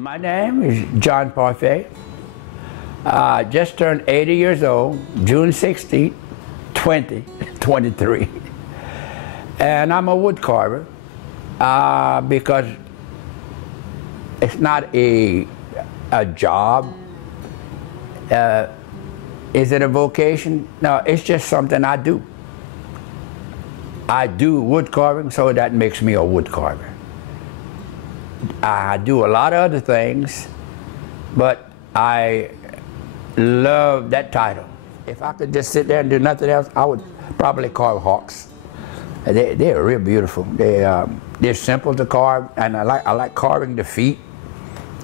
My name is John Parfait. Just turned 80 years old, June 16, 2023. And I'm a wood carver because it's not a job. Is it a vocation? No, it's just something I do. I do wood carving, so that makes me a wood carver. I do a lot of other things, but I love that title. If I could just sit there and do nothing else, I would probably carve hawks. They're real beautiful. They're simple to carve, and I like carving the feet,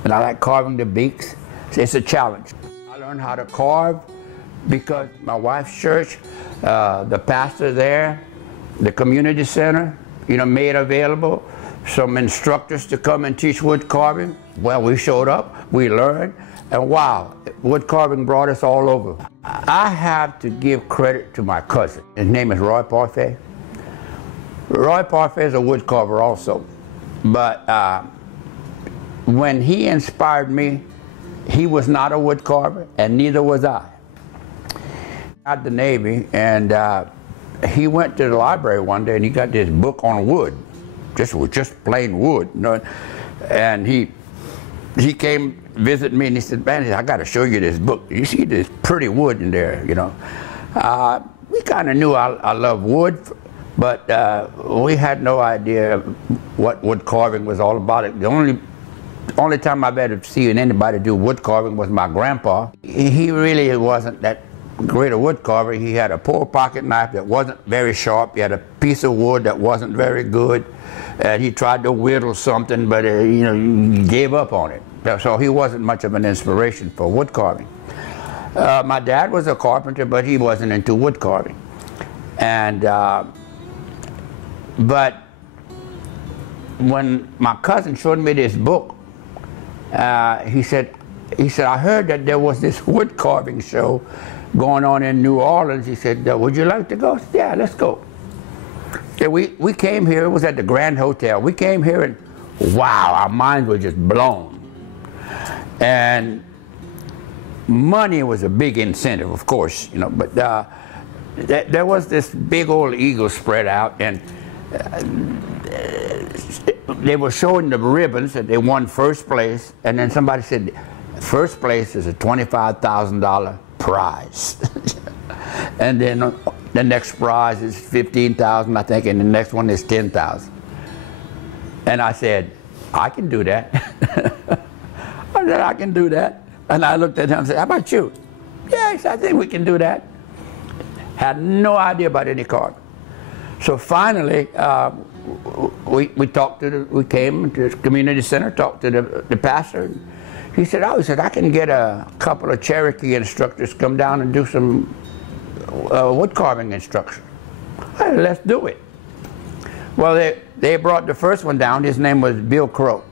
and I like carving the beaks. It's a challenge. I learned how to carve because my wife's church, the pastor there, the community center, made available some instructors to come and teach wood carving. Well, we showed up, we learned, and wow, wood carving brought us all over. I have to give credit to my cousin. His name is Roy Parfait. Roy Parfait is a wood carver also, but when he inspired me, he was not a wood carver, and neither was I. At the Navy, and he went to the library one day and he got this book on wood. Just plain wood, and he came visit me and he said, "Man, I got to show you this book. You see this pretty wood in there, We kind of knew I love wood, but we had no idea what wood carving was all about. The only time I've ever seen anybody do wood carving was my grandpa. He really wasn't that great a wood carver. He had a poor pocket knife that wasn't very sharp. He had a piece of wood that wasn't very good. And he tried to whittle something, but he gave up on it. So he wasn't much of an inspiration for wood carving. My dad was a carpenter, but he wasn't into wood carving. And but when my cousin showed me this book, he said, "I heard that there was this wood carving show going on in New Orleans." He said, "Would you like to go?" I said, "Yeah, let's go." Yeah, we came here, it was at the Grand Hotel. We came here and wow, our minds were just blown. And money was a big incentive, of course, but there was this big old eagle spread out, and they were showing the ribbons that they won first place, and then somebody said, first place is a $25,000 prize. And then the next prize is $15,000, I think, and the next one is $10,000. And I said, "I can do that." I said, "I can do that." And I looked at him and said, "How about you?" "Yes, I think we can do that." Had no idea about any carving. So finally, we came to the community center, talked to the pastor. He said, "I can get a couple of Cherokee instructors come down and do some wood carving instruction." I said, "Let's do it." Well, they brought the first one down. His name was Bill Crow.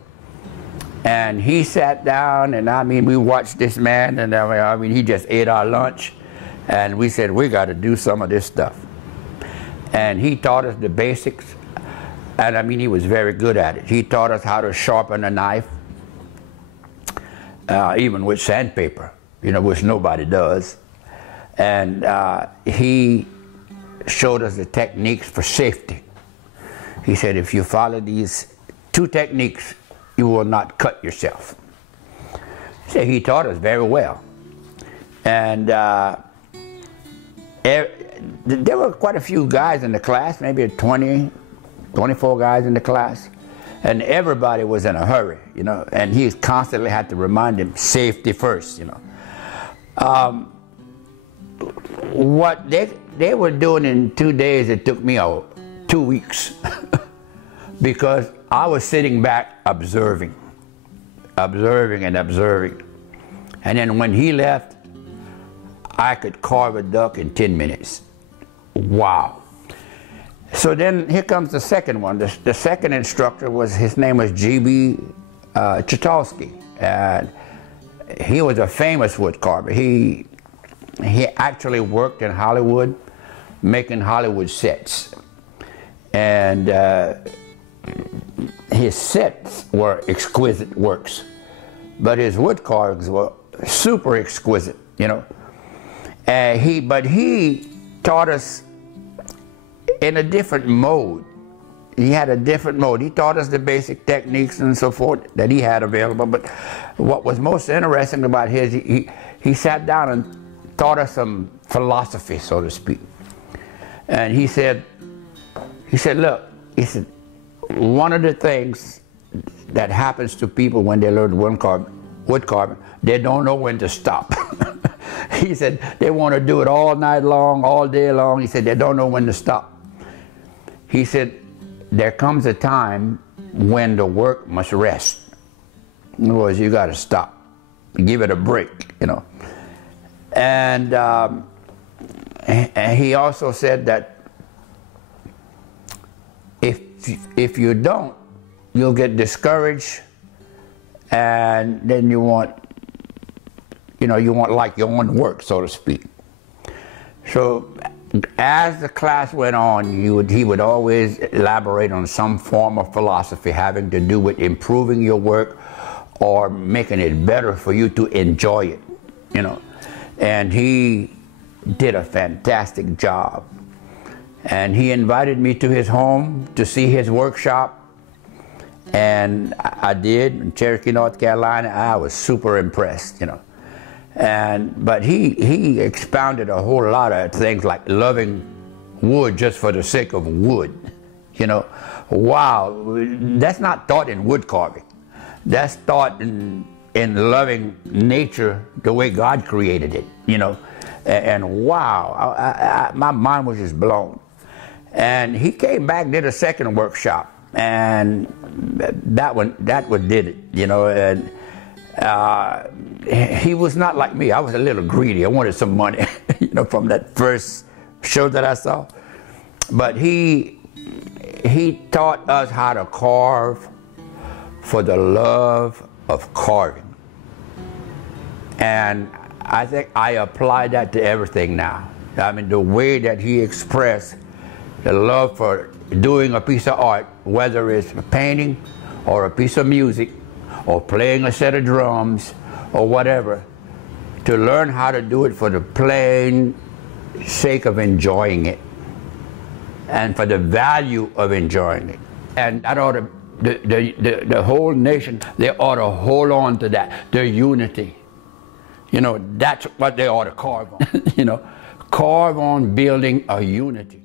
And he sat down, and we watched this man, and he just ate our lunch. And we said, "We got to do some of this stuff." And he taught us the basics, and he was very good at it. He taught us how to sharpen a knife, even with sandpaper, which nobody does. And he showed us the techniques for safety. He said, "If you follow these two techniques, you will not cut yourself." So he taught us very well. And there were quite a few guys in the class, maybe 20, 24 guys in the class. And everybody was in a hurry, and he constantly had to remind them, safety first, What they were doing in 2 days, it took me 2 weeks because I was sitting back observing. And then when he left, I could carve a duck in 10 minutes. Wow. So then here comes the second one. The second instructor his name was G.B. Chitowski, and he was a famous wood carver. He actually worked in Hollywood, making Hollywood sets. And his sets were exquisite works. but his wood carvings were super exquisite, you know. But he taught us in a different mode. He had a different mode. He taught us the basic techniques and so forth that he had available. But what was most interesting about his, he sat down and taught us some philosophy, so to speak. And he said, look, he said, one of the things that happens to people when they learn wood carving, they don't know when to stop. He said they want to do it all night long, all day long. He said they don't know when to stop. He said there comes a time when the work must rest. In other words, you got to stop, give it a break, you know. And he also said that if you don't, you'll get discouraged, and then you won't like your own work, so to speak. So as the class went on, he would always elaborate on some form of philosophy having to do with improving your work or making it better for you to enjoy it, you know. And he did a fantastic job. And he invited me to his home to see his workshop. And I did, in Cherokee, North Carolina. I was super impressed, you know. But he expounded a whole lot of things like loving wood just for the sake of wood, you know. Wow, that's not taught in wood carving. That's taught in loving nature the way God created it, you know. And wow, my mind was just blown. And he came back, did a second workshop, and that one did it, you know. And he was not like me. I was a little greedy. I wanted some money, you know, from that first show that I saw. But he taught us how to carve for the love of carving. And I think I apply that to everything now. I mean, the way that he expressed the love for doing a piece of art, whether it's a painting or a piece of music or playing a set of drums or whatever, to learn how to do it for the plain sake of enjoying it and for the value of enjoying it. And that ought to, the whole nation, they ought to hold on to that, their unity. You know, that's what they ought to carve on. You know, carve on building a unity.